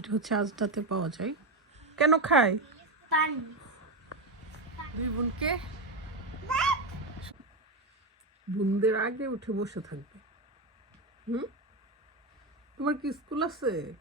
এটা হচ্ছে আজটাতে পাওয়া যায়। কেন খায়? দুই বোনকে? বোনদের আগে উঠে বসে থাকবে। হুম? তোমার কি স্কুল আছে?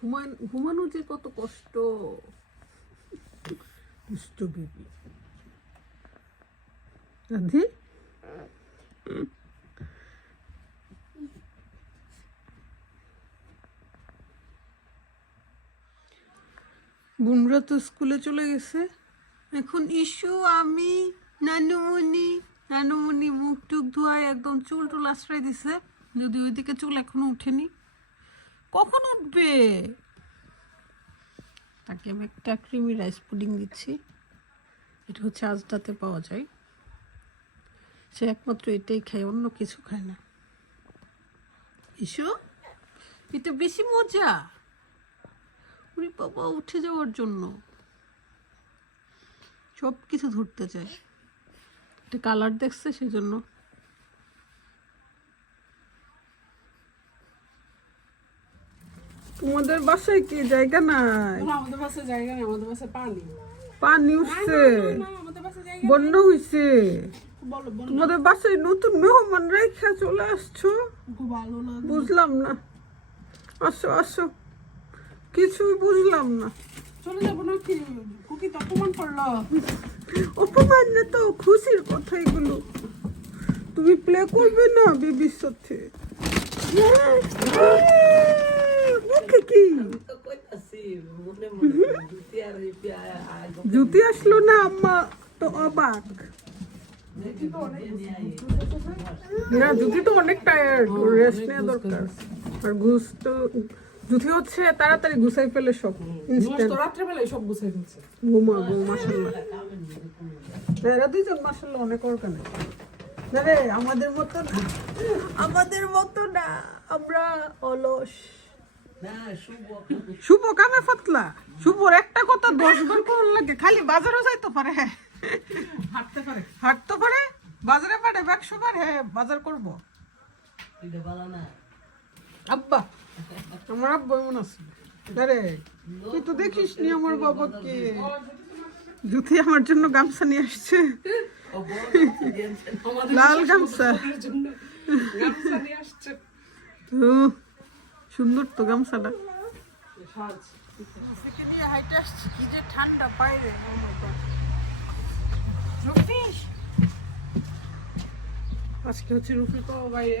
ঘুমান ঘুমানো যে কত কষ্ট। দুষ্ট বিবি। রাধি? বোনরা তো স্কুলে চলে গেছে। এখন ইস্যু আমি, নানুমণি নানুমণি মুখ টুক ধোয়ায় একদম চুল টুল আশ্রয় দিছে। যদি ওইদিকে চুল এখনও উঠেনি। কখন উঠবে? তাকে আমি একটা ক্রিমি রাইস পুডিং দিচ্ছি। এটা হচ্ছে আজটাতে পাওয়া যায়। সে একমাত্র এটাই খায়, অন্য কিছু খায় না। ইস্যু এটা বেশি মজা। ওরে বাবা উঠে যাওয়ার জন্য। সব কিছু ধরতে চায়। একটা কালার দেখছে সেজন্য। তোমাদের বাসায় কি? জায়গা নাই? আমাদের বাসায় জায়গা নেই আমাদের বাসায় পানি। পানি উঠছে। বন্যা হইছে। বলো তোমাদের বাসায় নতুন মেহমান রেখা চলে আসছো? বুঝলাম না। আসো আসো। কিছুই বুঝলাম না। চলে যাব না কি কুকি তো অপমান করল। অপমান না তো খুশির কথা এগুলো। তুমি প্লে করবে না বিবির সাথে? মুখে কি? জুতি আসলো না আম্মা? তো অবাক। না জুতি তো অনেক টায়ার্ড রেস্ট নেওয়া দরকার। আর ঘুষ তো জুতি হচ্ছে তাড়াতাড়ি ঘুষাই ফেলে সব ইনস্ট্যান্ট রাত্রেবেলায় সব গুছাই ফেলছে। ঘুমা ঘুম মাসাল্লাহ এরা দুইজন মাসাল্লাহ অনেক অর্গানিক না রে আমাদের মতো না। আমাদের মতো না। আমরা অলস। শুভ কামে ফাতলা। শুভর একটা কথা দশ বার করার লাগে খালি বাজারও যাইতে পারে। হ্যাঁ হাঁটতে পারে। হাঁটতে পারে বাজারে পারে একশো বার হ্যাঁ বাজার করব। আব্বা। আমার আব্বা এমন আছে। আরে তুই তো দেখিস নি আমার বাবাকে। জুথি আমার জন্য গামছা নিয়ে আসছে। লাল গামছা। সুন্দর তো গামছাটা। হাইটে আসছি যে ঠান্ডা বাইরে আজকে হচ্ছে রুফি পাওয়া বাইরে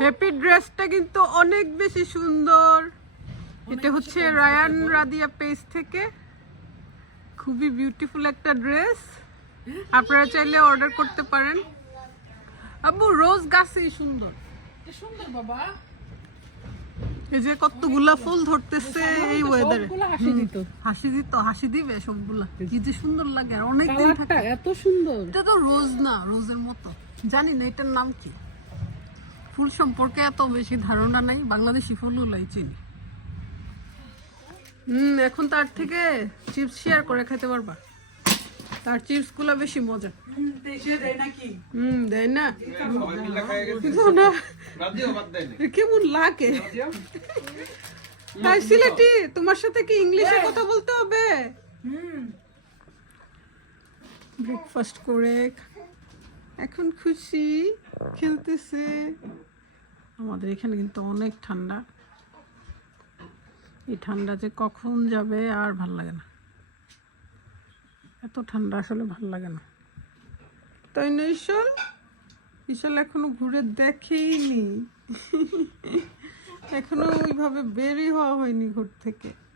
হ্যাপি ড্রেসটা কিন্তু অনেক বেশি সুন্দর। এটা হচ্ছে রায়ান রাদিয়া পেজ থেকে। খুবই বিউটিফুল একটা ড্রেস আপনারা চাইলে অর্ডার করতে পারেন। আব্বু রোজ গাছই সুন্দর। সুন্দর বাবা। এই যে কতগুলা ফুল ধরতেছে এই ওয়েদারে হাসি দিত। হাসি দিত হাসি দিবে সবগুলা। কি যে সুন্দর লাগে আর অনেক দিন থাকে। এত সুন্দর। এটা তো রোজ না রোজের মতো। জানি না এটার নাম কি। ফুল সম্পর্কে এত বেশি ধারণা নাই বাংলাদেশি ফুলগুলাই চিনি। হুম এখন তার থেকে চিপস শেয়ার করে খেতে পারবা। তার চিপসগুলা বেশি মজা। হুম দেয় না? কেমন লাগে? তাই সিলেটি তোমার সাথে কি ইংলিশে কথা বলতে হবে? ব্রেকফাস্ট করে এখন খুশি খেলতেছে। আমাদের এখানে কিন্তু অনেক ঠান্ডা। এই ঠান্ডা যে কখন যাবে আর ভালো লাগে না। এত ঠান্ডা আসলে ভালো লাগে না। তাই না ঈশ্বর ঈশ্বর এখনও ঘুরে দেখেইনি। এখনও ওইভাবে বেরই হওয়া হয়নি ঘর থেকে।